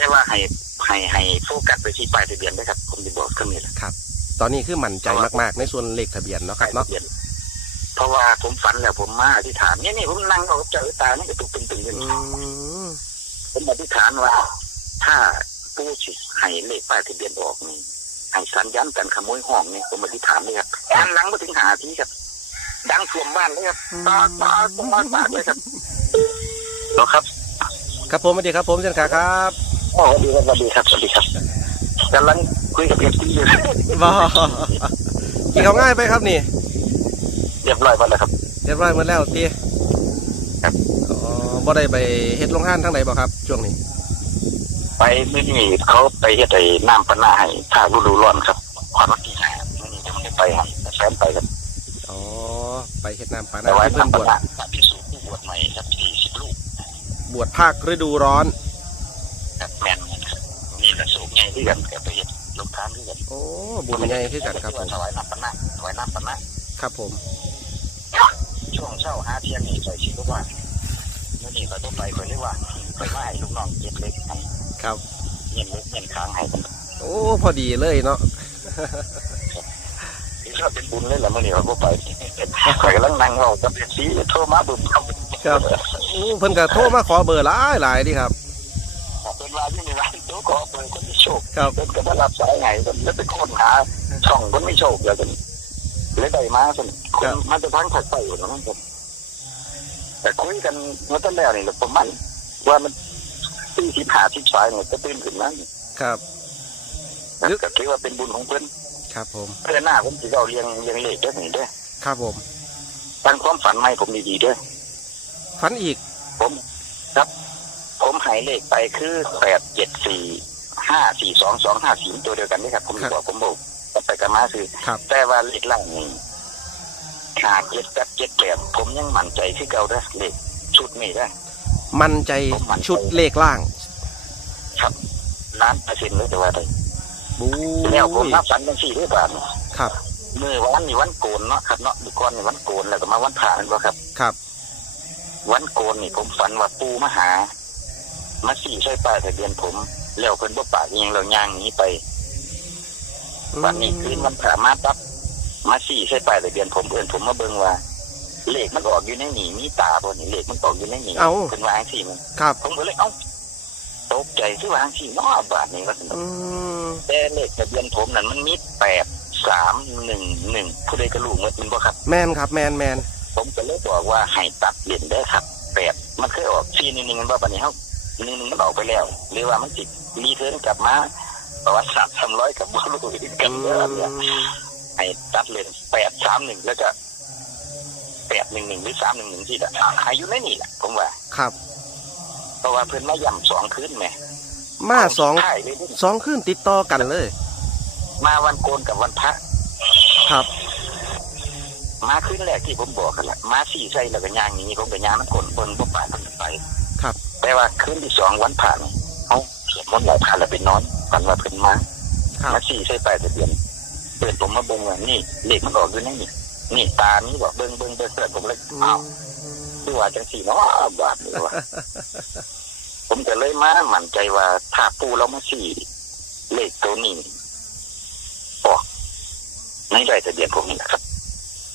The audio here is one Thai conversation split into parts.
แต่ว่าให้ให้ให้โฟกัสไปที่ป้ายทะเบียนนะครับ ผมจะบอกก็มีแหละตอนนี้คือมั่นใจมากๆ ในส่วนเลขทะเบียนเนาะคป้ารัยบเนาะทะเบียนเพราะว่าผมฝันแล้วผมมาอธิษฐานเนี่ยนี่ผมนั่งเอาเจอตานี่กระตุกตึงๆอยู่อืม ผมอธิษฐานว่า ถ้าผู้สิให้เลขป้ายทะเบียนออกนี่ให้สัญญาณกันขโมยห้องนี่ผมอธิษฐานเลยครับหันหลังมาถึงหาทีครับ ดังท่วมบ้านเลยครับตาตาตาตาเลยครับเหรอครับ ครับผมสวัสดีครับผมเช่นขาครับโอ้ สวัสดีครับสวัสดีครับสวัสดีครับกำลังคุยกับเอฟซีอยู่บอกินเขาวง่ายไปครับนี่เรียบร้อยหมดแล้วครับ เรียบร้อยหมดแล้วตีครับอ๋อบ่ได้ไปเฮ็ดโรงงานทั้งไหนบ่ครับ ช่วงนี้ ไปมื่อนี้เขาไปเฮ็ดไอ้น้ำปะนาให้ถ้าฤดูร้อนครับขวัญวันที่ห้ามื่อนี้จะไม่ได้ไปให้แต่แฟนไปครับอ๋อไปเฮ็ดน้ำปลาแต่นาว่าที่เพิ่นน้ำบปะวชนาพระพิสูจน์ผู้บวชใหม่ครับสี่สิบลูกบวชภาคฤดูร้อน ครับแม่นครับนี่กระสูงใหญ่ที่กันกับไปเฮ็ดลูกทานที่กันโอ้บุญใหญ่คือกันครับผมถวายน้ำปะนาถวายน้ำปะนาครับผม ช่วงเช้าหาเที่ยงนี่ใส่ชีวิตว่ามื่อนี้ก็ต้องไปคนเรียกว่าไปมาให้ลูกน้องเก็บเล็กให้ครับเงินเล็กเงินค้างให้กันโอ้พอดีเลยเนาะที่ชอบเป็นบุญเลยแหละมื่อนี้เราก็ไปข่อยกำลังนั่งเราจะเป็นสีโทรมาบุญครับครับโอ้เพิ่นก็โทรมาขอเบอร์หลายหลายๆดิครับเป็นราย ที่มีร้านตัวขอเปิดคนที่โชคครับเป็นก็มารับสายไงกันแล้วไปค้นหาช่องคนไม่โชคอย่างกันเลยได้มาสิคนมันจะทั้งถัดไปอยู่นะมันแต่คุยกันเมื่อต้นแล้วนี่ประมาณว่ามันตีสิบหาสิบสายเนี่ยจะตื่นขึ้นนั้นครับก็คิดว่าเป็นบุญของเพื่อนครับผม เพื่อนหน้าผมจะเอาเรียงเรียงเลขด้วยนี่ด้วยครับผมตั้งความฝันใหม่ผมดีๆด้วยฝันอีกผม ครับผม หายเลขไปคือแปดเจ็ดสี่ห้าสี่สองสองห้าสี่ตัวเดียวกันนี่ครับ ผมครับบอกผมบอกกันไปกันมาคือครับแต่ว่าเลขล่างนี่ขาดเจ็ดกับเจ็ดแปดผมยังมั่นใจที่เก่าได้อเลขชุดนี้ได้อมั่นใจผมมั่นใจชุดเลขล่าง ครับล้านเปอร์เซ็นต์เลยแต่ว่าได้บู๊แล้วผมยนับฝันเป็นสี่ด้วยบาทนี่ครับเมื่อวันนี้วันโกนเนาะครับเนาะเมื่อก่อนนี่วันโกนแล้วก็มาวันผ่านั่นบ่ครับ ครับ วันโกนนี่ผมฝันว่าปูมาหา มาสี่ใส่ป้ายทะเบียนผม แล้วเพิ่นบ่ปากอิหยังแล้วย่างหนีไปวันนี้คืนวันผ่ามาปั๊บมาสี่ใส่ป้ายทะเบียนผมเอิ้นผมมาเบิ่งว่าเลขมันออกอยู่ในนี่มีตาบ่นี่เลขมันออกอยู่ในนี่เอ้า เพิ่นวาจังซี่มันครับ ผมก็เลยเอ้าตกใจที่วาจังซี่เนาะบาทนี้ว่าซั่นเนาะ อืม แต่เลขทะเบียนผมนั่นมันมีแปดสามหนึ่งหนึ่งผู้ใดก็รู้หมดมันบ่ครับ แมนครับ แมนแมนผมก็เลยบอกว่าให้ตัดเหรียญได้อครับแปดมันเคยออกซีนึงนึงมันว่าปันนี้เขา หนึ่งนึงมันออกไปแล้วหรือว่ามันจิรีเทิร์นกลับมาประวัติศาสตร์ทำร้อยกับบอลลูนกันอืเยอะเนี่ยมให้ตัดเหรียญแปดสามหนึ่งแล้วก็แปดหนึ่งหนึ่งหรือสามหนึ่งหนึ่งที่ละอายุในนี่แหละผมว่า ครับ เพราะว่าเพิ่อนมาย่ำสองคืนไหมมาสองสองขึ้นติดต่อกันเลย มาวันโกนกับวันพระ ครับ มาคืนแรกที่ผมบอกกันละมาสี่ใส่แล้วก็ย่างนี้ผมก็ย่างน้ำคนบนบ่ป่าคนไป แต่ว่าคืนที่สองวันผ่านเขาสวดมนต์หลายผ่านแล้วไปนอนฝันว่าเพิ่นมาครับมาสี่ใส่ไปทะเบียนเปิดผมมาเบิ่งว่านี่เลขมันออกอยู่ในนี่นี่ตานี้บอกเบิ่งเบิ่งเบิ่งเปิดผมเลยอ้าวดูว่าจังสี่เนาะบาทนี่ว่า ผมก็เลยมามั่นใจว่าถ้าปูเรามาสี่เลขตัวนี้ออกในใบทะเบียนผมนี่แหละครับ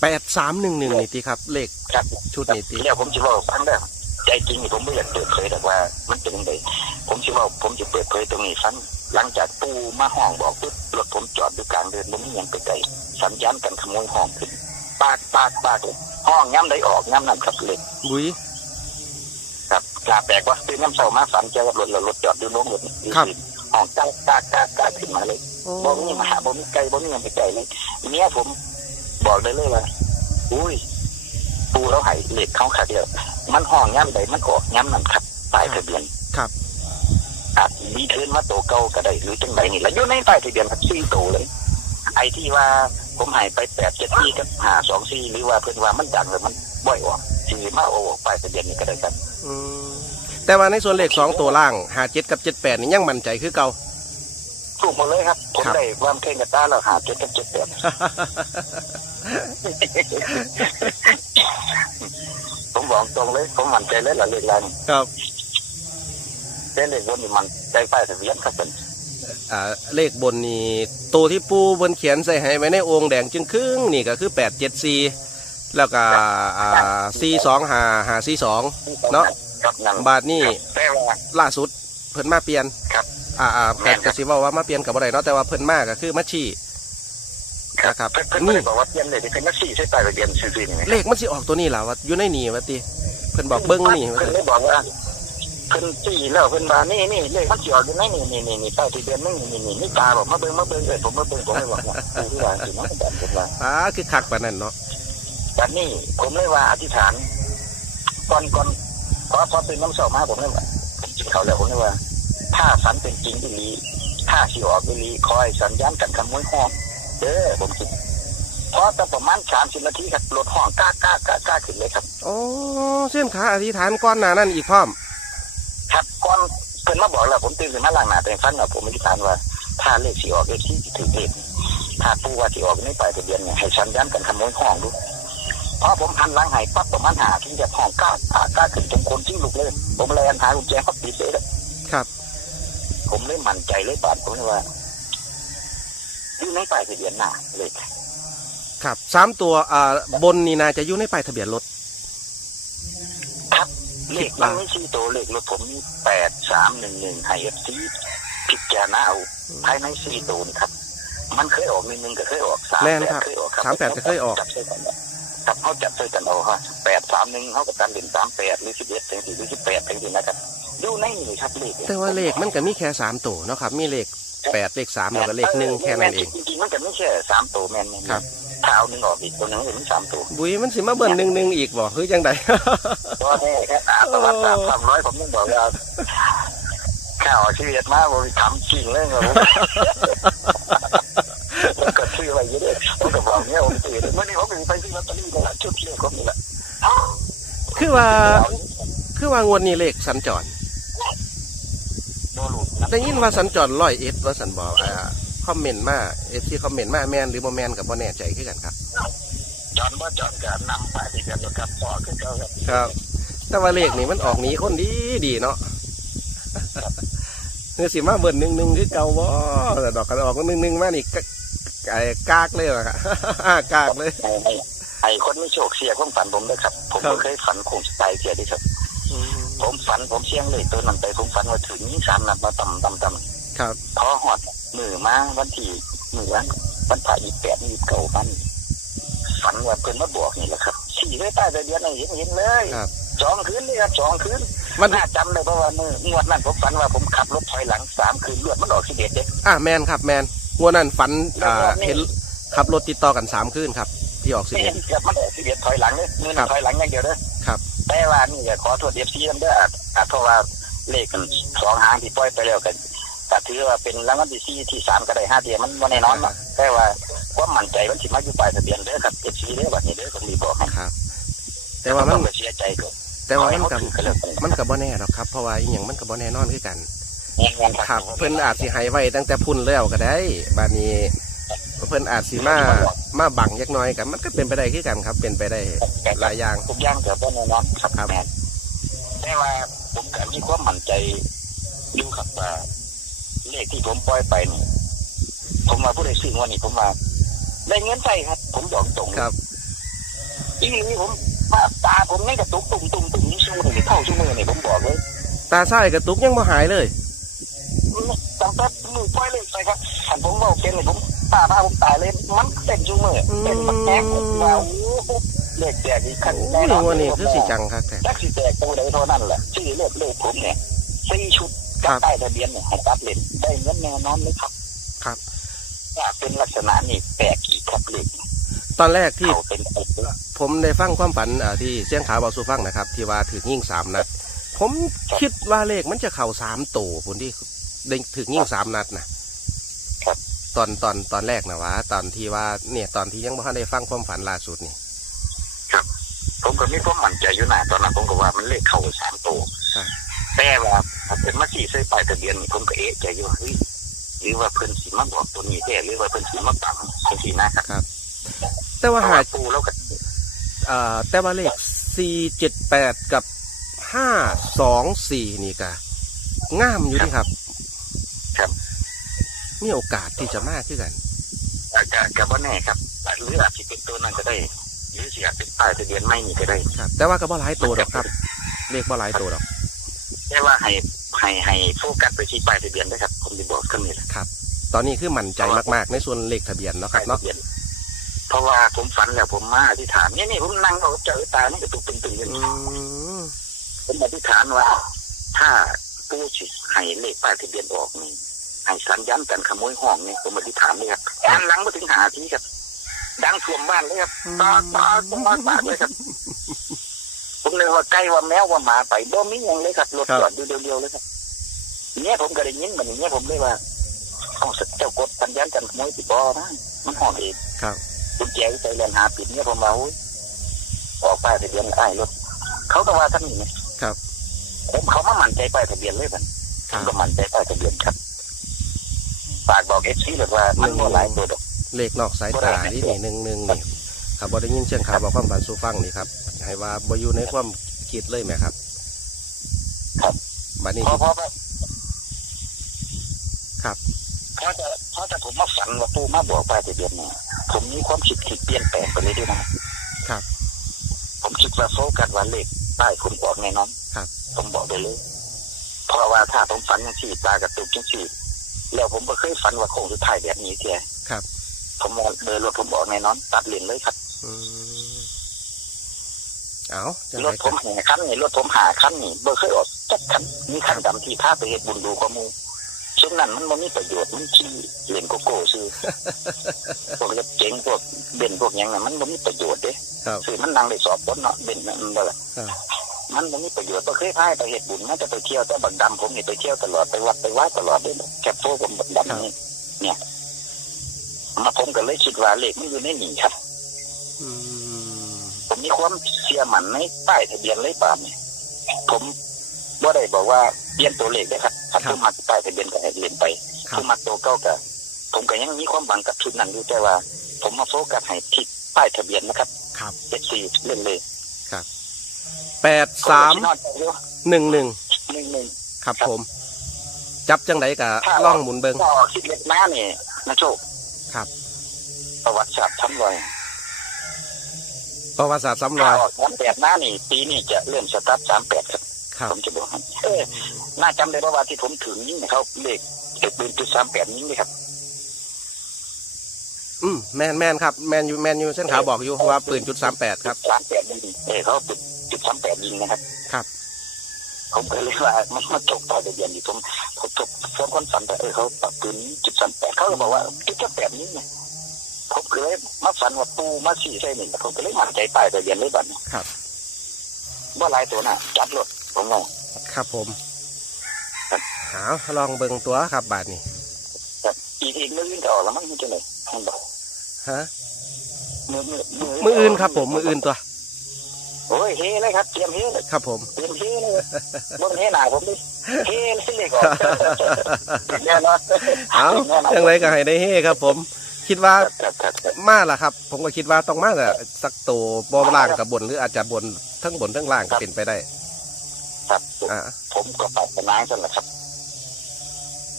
แปดสามหนึ่งหนึ่งนี่ตีครับ เลขครับ ชุดนี้ตีแล้วผมจะบอกฟังได้อ ใจจริงนี่ผมไม่อยากเปิดเผยแต่ว่า มันเป็นยังไงผมจะว่าผมจะเปิดเผยตรงนี้ฟังหลังจากปูมาห้องบอกปุ๊บรถผมจอดอยู่กลางเดินผมไม่ยังไปไกลสัญญาณกันขโมยห้องขึ้นปากปากปากเลยห้องย้ำได้ออกย้ำนั่นครับเลยบุ้ยครับกลาแปลกว่าตื่นน้ำเสามาฝันเจอกับรถแล้วรถจอดอยู่โรงรถนี่ครับห้องกากกากกากกากขึ้นมาเลยโอ้บอกนี่มาหาผมไกลบอกนี่ยังไปไกลเลยเมียผมบอกได้เลยว่าอุ้ย ปูเราใหายเหล็กเขาขาเดียว มันห้องย้ำใดมันออกย้ำนั่นครับป้ายทะเบียนครับอาจมีเทินมาโตเก่าก็ได้หรือจังไรนี่แหละอยู่ในป้ายทะเบียนครับซี่โตเลย ไอ้ที่ว่าผมใหายไปแปดเจ็ดซี่กับหาสองซี่หรือว่าเพื่อนว่ามันดังเลยมันบ่อยออกซี่มาโอ้ป้ายทะเบียนนี่ก็ได้ครับอืมแต่ว่าในส่วนเลขสองตัวล่างหาเจ็ดกับเจ็ดแปดนี่ยังมั่นใจคือเก่า ถูกหมดเลยครับ ผมครับได้ความเข่งกับตาเราหาเจ็ดกับเจ็ดแปดผมบอกตรงเลย ผมมั่นใจเลยหละเรื่องนั้นครับแต่เลขบนนี่มันใจป้ายทะเบียนครับเป็นอ่าเลขบนนี่ตัวที่ปูบนเขียนใส่ให้ไว้ในองค์แดงจึงครึ่งนี่ก็คือแปดเจ็ดสี่แล้วก็อ่าสี่สองหาหาสี่สองเนาะครับนั่นบาทนี่แต่ว่าล่าสุดเพิ่นมาเปลี่ยนครับ อ่าอ่าแม่แต่นครับกสิเว่าว่ามาเปลี่ยนกับอะไรเนาะแต่ว่าเพิ่นมาก็คือมาชี้นะครับเพิ่นเพิ่นไม่ได้บอกว่าเตรียมเลยที่เป็นนักสี่ใช้ป้ายทะเบียนซื่อๆนี่ไหมเลขมันสิออกตัวนี้ล่ะว่าอยู่ในนี่ว่าติเพิ่นบอกเบิ้งนี่ว่าเพิ่นติได้บอกว่าเพิ่นสี่แล้วเพิ่นมานี่นี่เลขมันสิออกอยู่ในนี่นี่นี่นี่ป้ายทะเบียนนี่นี่นี่นี่ตาบอกมาเบิ่งมาเบิ่งเลยผมมาเบิ่งผมไม่บอกว่าดูที่ว่าสิเนาะแต่ผมว่าอ่าคือคักปานนั้นเนาะบัดนี้ผมเลยว่าอธิษฐานก่อนก่อนพอพอตื่นน้ำเสามาผมเลยว่าผมจิตเขาวแล้วผมเลยว่า ถ้าฝันเป็นจริงอีหลีถ้าสิออกอีหลีคอยสัญญาณกันคำมวยห้องเด้อผมคิดพอแต่ประมาณสามสิบนาทีครับรถห้องกล้ากล้ากล้ากล้าขึ้นเลยครับโอ้เส้นขาอธิษฐานก้อนหน้านั้นอีกพร้อมครับก่อนเพิ่นมาบอกแล้วผมตื่นขึ้นมาล้างหน้าแต่งฟันแล้วผมอธิษฐานว่าถ้าเลขสิออกเลขที่ถือเลขถ้าผู้ว่าสิออกไม่ไปทะเบียนเนี่ยให้สัญญาณกันคำมวยห้องดูพอผมหันหลังให้ปั๊บประมาณหาที่จะห้องกล้ากล้ากล้าขึ้นจนคนจิ้งลุกเลย ผมเลยอันหากุญแจเขาปิดเลยครับ ผมเลยมั่นใจเลยบาดผมเลยว่าอยู่ในป้ายทะเบียนหน้าเลยครับสามตัวอ่าบนนี่นาจะอยู่ในป้ายทะเบียนรถ ครับเลขมันไม่ใช่ตัวเลขรถผมมีแปดสามหนึ่งหนึ่งไฮเอฟซีพิจารณาเอาภายในสี่ตัวนี่ครับ มันเคยออกหนึ่งหนึ่งก็เคยออกสามแม่นแปดครับเคยออกครับสามแปดก็เคยออก จับใส่กันครับเขาจับใส่กันเอาฮะแปดสามหนึ่งเขากับการเด่นสามแปดหรือสิบเอ็ดถึงสี่หรือสิบแปดถึงสี่นะครับ อยู่ในนี่ครับเลขแต่ว่าเลขมันก็มีแค่สามตัวเนาะครับ มีเลขแปดเลขสามแล้วก็เลขหนึ่งแค่นั้นเองจริงๆมันจะไม่ใช่สามตัวแม่นๆครับถ้าเอาหนึ่งออกอีกตัวหนึงเป็นสามตัวบุยมันสิมาเบิ่นหนึ่งหนึ่งอีกบ่คือจังใดตัวแน่แค่อาประวัติศาสตร์สามร้อยผมต้องบอกว่าข่าวชีวิตมาผมทำจริงเลยครับผมผมก็ซื้อไว้เยอะเลยผมก็บอกเนี่ยผมซื้อเมื่อนี้ผมไปซื้อลอตเตอรี่ในร้านชุดเที่ยวผมนี่แหละคือว่า คือว่างวดนี้เลขสัญจรโดนลูกนะ ได้ยินว่าสัญจรร้อยเอ็ดว่าสันบอกอ่าคอมเมนต์มาเอฟซีคอมเมนต์มาแมนหรือบ่แมนกับบ่แน่ใจคือกันครับจอนว่าจอนการนำไปที่กันครับพอขึ้นเจ้าครับครับ แต่ว่าเลขนี่มันออกหนีคนดีดีเนาะเนื้อสิมาเบิ่นหนึ่งหนึ่งคือเก่าบ่แต่ดอกกันออกหนึ่งหนึ่งมานี่กะไอ้กากเลยอะครับกากเลยไอ้ไอ้ไอ้คนไม่โชคเสียความฝันผมด้วยครับ ผมครับก็เคยฝันคงสไตล์เสียด้วยครับ ผมฝันผมเชียงเลยตัวนั้นไปผมฝันว่าถึงนี้สามนัดมาต่ำต่ำต่ำครับพอหอดมือมาวันที่มือวันวันผ่าอีแปดอีเก่ามันฝันว่าเพิ่นมาบอกนี่แหละครับสี่เลยใต้ทะเบียนนี่เห็นเห็นเลยครับสองคืนเลยครับสองคืนวันน่าจำเลยเพราะว่ามืองวดนั้นผมฝันว่าผมขับรถถอยหลังสามคืนเลือดมันออกสิเด็ดเด็กอะแมนครับแมนงวดนั้นฝันอ่าเห็นขับรถติดต่อกันสามคืนครับที่ออกสิไม่เอ็เห็ดนเกือบมันออกสิเด็ดถอยหลังเลยมือหครันึ่บงถอยหลังอย่างเดียวเลยครับ แต่ว่านี่ก็ขอโทษเอฟซีนำเด้ออาจอาจเพราะว่าเลขกันสองหางที่ปล่อยไปแล้วกันแต่ถือว่าเป็นรางวัลที่สี่ที่สามก็ได้ห้าเดียวมันวันแน่นอนเนาะแต่ว่าความมั่นใจมันสิมาอยู่ปลายทะเบียนเด้อครับเอฟซีเด้อแบบนี้เด้อผมมีบอกให้ครับ แต่ว่ามันต้องไปเสียใจก่อนแต่ว่ามันขอกับให้เขถือกันแล้วกันมันกับบ่แน่หรอกครับเพราะว่าอีหยังมันกับบ่แน่นอนคือกันแม่นๆครับเพิ่นอาจสิให้ไว้ตั้งแต่พุ่นแล้วก็ได้บาดนี้ เพิ่นอาจสิมามาบังยักหน้อยกันมันก็เป็นไปได้คือกันครับ เป็นไปได้หลายอย่างทุกอย่างเกิดบ่แน่นอนครับครับแม่นแต่ว่าผมก็มีความมั่นใจอยู่ครับว่าเลขที่ผมปล่อยไปนี่ผมว่าผู้ใดซื้อวันนี้ผมว่าได้เงินใส่ครับ ผมบอกตรงเลยครับอีนี่ผมว่าตาผมนี่กระตุกตุ่มตุ่มตุ่มนี่ชั่วโมงนี่เท่าชั่วโมงนี่ผมบอกเลยตาซ้ายกระตุกยังบ่หายเลยตั้งแต่มือปล่อยเลยไปครับหันผมบอกเป็นเลยผม ตาพาผมตายเลย มันเต็มชั่วโมงเป็นมันแตกผมว่าโอ้โหเลขแตกอีกขั้นโอ้ยวันนี้คือสิจังครับแต่แท็กซี่แตกตัวใดเท่านั้นแหละชื่อเลขเลขผมเนี่ยสี่ชุดครักับบใต้ทะเบียนเนี่ยให้ตัดเลนได้เงินแน่นอนเลยครับ ครับว่าเป็นลักษณะนี่แปลกอีกครับเลขตอนแรกที่เขาเป็นไอ้เรื่องผมได้ฟังความฝันอ่าที่เสียงขาวเบาสู่ฟังนะครับ ที่ว่าถือยิ่งสามนัด ผมคิดว่าเลขมันจะเข่าสามตัวคนที่ได้ถือยิ่งสามนัดนะครับ ตอนตอนตอนแรกนะวะตอนที่ว่าเนี่ยตอนที่ยังไม่ทันได้ฟังความฝันล่าสุดนี่ผมก็มีความมั่นใจอยู่นะตอนนั้นผมก็ว่ามันเลขเข้าสามตัวครับแต่ว่าถ้าเป็นมาสี่ใส่ปลายทะเบียนนี่ผมก็เอะใจอยู่ว่าเฮ้ยหรือว่าเพิ่นสิมาบอกตัวนี้แท้หรือว่าเพิ่นสิมาปังจังซี่นะครับ แต่ว่าเพราะหาว่าปูแล้วก็อ่าแต่ว่าเลขสี่เจ็ดแปดกับห้าสองสี่นี่กะงามอยู่ที่ครับครับ มีโอกาสที่จะมากขึ้นกันอาจจะกับว่าแน่ครับหรืออาจจะเป็นตัวนั้นก็ได้หรือเสียเป็นป้ายทะเบียนไม่มีก็ได้ครับ แต่ว่าก็บ่หลายตัวดอกครับ เลขบ่หลายตัวดอกแค่ว่าให้ให้ให้โฟกัสไปที่ป้ายทะเบียนนะครับผมจะบอกขึ้นนี่แหละครับ ตอนนี้คือมั่นใจมากๆ ในส่วนเลขทะเบียนเนาะคป้ารัยบทะเนาะเบียนเพราะว่าผมฝันแล้วผมมาอธิษฐานเนี่ยนี่ผมนั่งเอาเจอตานี่กระตุกตึงๆอยู่อืมผมอธิษฐานว่า ถ้าผู้สิให้เลขป้ายทะเบียนออกนี่ ให้สัญญาณกันขโมยห้องนี่ผมอธิษฐานเลยครับแอนหลังมาถึงหาทีครับ ดังท่วมบ้านเลยครับตาตาตาตาเลยครับ ผมเลยว่าใกล้ว่าแมวว่าหมาไปบ่มีหยังเลยครับรถจอดอยู่เดียวๆเลยครับเนี่ยผมก็ได้ยินมันอย่างเงี้ยผมเลยว่าเอาเจ้ากดสัญญาณกันขโมยติดบอนะมันห้องเองครับกุญแจใส่แลนหาปิดเนี่ยผมว่าโอ้ยออกป้ายทะเบียนไอ้ายรถเขาก็ว่าท่านนี่นะครับ ผมเขามามั่นใจป้ายทะเบียนเลยมันผมก็มั่นใจป้ายทะเบียนครับ ฝากบอกเอฟซีเลยว่ามันบ่หลายตัวดอกเลขนอกสายตาที่นี่หนึ่งหนึ่งนี่ครับบ่ได้ยินเสียงข่าวบอกความฝันสู่ฟังนี่ครับให้ว่าบ่อยู่ในความคิดเลยไหมครับ ครับบัดนี้เพราะเพราะว่าครับเพราะจะเพราะจะผมมาฝันว่าปูมาบอกป้ายทะเบียนเนี่ยผมมีความคิดที่เปลี่ยนแปลงไปเลยด้วยนะครับ ผมคิดว่าโฟกัสว่าเลขป้ายผมออกแน่นอนครับผมบอกไปเลยเพราะว่าถ้าผมฝันยังสี่ตากระตุกยังสี่ แล้วผมก็เคยฝันว่าโค้งสุดท้ายแบบนี้เทียครับ ผมมองเดินรถผมบอกแน่นอน ตัดเหรียญเลยครับอืมเอาจังรไรถผมหาคันนี่รถผมหาคันนี่เบอร์เคยออกจักคันมีคันดำที่พาไปเฮ็ดบุญดูข้อมูลซึ่งนั้นมันไม่มีประโยชน์มันขี้เหรียญโกโก้ซื้อพวกรถเจ๋งพวกเบนซ์พวกหยังน่ะมันไม่มีประโยชน์เด้ครับซื้อมันนั่งได้สอบบนเนาะเบนซ์นั่นบ่ล่ะครับ มันไม่มีประโยชน์บ่เคยพายไปเฮ็ดบุญมันจะไปเที่ยวแต่บักดำผมนี่ไปเที่ยวตลอดไปวัดไปไหว้ตลอดเด้แคปโฟผมบักดำนี่เนี่ยมาผมก็เลยคิดว่าเลขมันอยู่ในนี่ครับอืมผมมีความเชื่อมั่นในป้ายทะเบียนเลยป่านนี่ผมว่าได้บอกว่าเปลี่ยนตัวเลขได้ครับถ้าผมมาป้ายทะเบียนก็ให้เรียนไปครับผมมาตัวเก้าก็ผมก็ยังมีความหวังกับชุดนั้นอยู่แต่ว่า ผมมาโฟกัสให้ที่ป้ายทะเบียนนะครับครับเจ็ดสี่เล่นเลย แปดสามนอดเยอะหนึ่งหนึ่งหนึ่งหนึ่งครับผม จับจังไดกะล่องหมุนเบิงก็คิดเล็กหน้านี่นะโชคครับ ประวัติศาสตร์ทั้งรอยประวัติศาสตร์ซ้ำรถ้าอยออกสามแปดหน้านี่ ปีนี้จะเริ่มสตาร์ทสามแปดครับ ครับ ผมจะบอกให้เออน่าจำได้เพราะว่าที่ผมถึงยิ่งเขาเลขเด็กปืนจุดสามแปดยิ่งเลยครับอืมแมนแมนครับแมนอยู่แมนอยู่เส้นขาวบอกอยู่ว่าปืนจุดสามแปดครับ สามแปดยิงเออเขาจุด จุดสามแปดยิงนะครับ ครับ ผมก็เลยว่ามันมาจบต่อทะเบียนอยู่ผมผมจบฟ้องคนฝันแต่เออเขาปักปืนจุดสามแปดเขาก็บอกว่าจุดสามแปดนี้ไงผมก็เลยมาฝันว่าปูมาสี่ใช่หนึ่งผมก็เลยมั่นใจป้ายทะเบียนเลยบัดนี้ครับว่าหลายตัวน่ะ จัดรถผมว่าครับผมครับหาลองเบิงตัวครับบาทนี้แต่อีกอีกมืออื่นก็ออกแล้วมั้งมันจะไหนมันบอกฮะมือมือมืออื่นครับผมมืออื่นตัว โอ้ยเฮเลยครับเตรียมเฮเลยครับผมเตรียมเฮเลยบนเฮหนาผมดิเฮเลยเลยก่อนแน่นอนเอาจังไรก็ให้ได้เฮ้ครับ ผม คิดว่าครับครับครับมาล่ะครับ ผมก็คิดว่าต้องมาแต่สักตัวบอล่างกับบนหรืออาจจะบนทั้งบนทั้งล่างก็เป็นไปได้ ครับอ่าผมก็ปรารถนาสั่นแหละครับ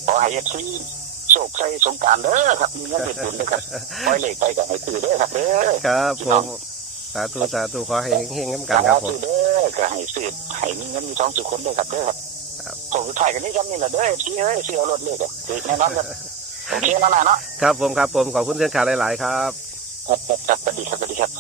ขอให้เอฟซีโชคชัยสงกรารเด้อครับมีเงินเป็นบุญเด้อครับปล่อยเลขไปกับให้ถือเด้อครับเด้อครับผม สาธุสาธุขอให้เฮงๆน้ำกันครับผมถือเด้อก็ให้สืบให้มีเงินมีทองสุขคนเด้อครับเด้อครับครับผมสุดท้ายกันนี่ครับนี่แหละเด้อพี่เอ้ยเสียรถเลขอะถือแน่นอนครับโอเคนะนะเนาะครับผมครับผมขอบคุณเช่นขาหลายๆครับครับ ครับครับสวัสดีครับสวัสดีครับ